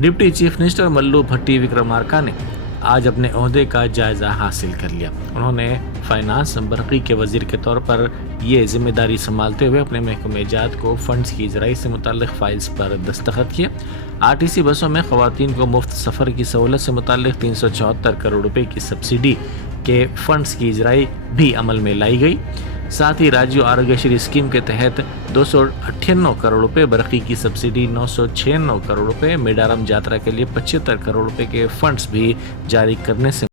Deputy chief minister Mallu भट्टी विक्रमार्का ने आज अपने ओहदे का जायजा हासिल कर लिया। उन्होंने फाइनेंस बरकी के वजीर के तौर पर ये जिम्मेदारी संभालते हुए अपने महकमे जात को फंड्स की इजराई से मुताल्लिक फाइल्स पर दस्तखत किए। आरटीसी बसों में खवातीन को मुफ्त सफ़र की सहूलत से मुताल्लिक 374 करोड़ रुपए की सब्सिडी के फंड्स की इजराई भी अमल में लाई गई। साथ ही राज्य आरोग्यश्री स्कीम के तहत 298 करोड़ रुपए, बरकी की सब्सिडी 996 करोड़ रुपए, मेडारम यात्रा के लिए 75 करोड़ रुपए के फंड्स भी जारी करने से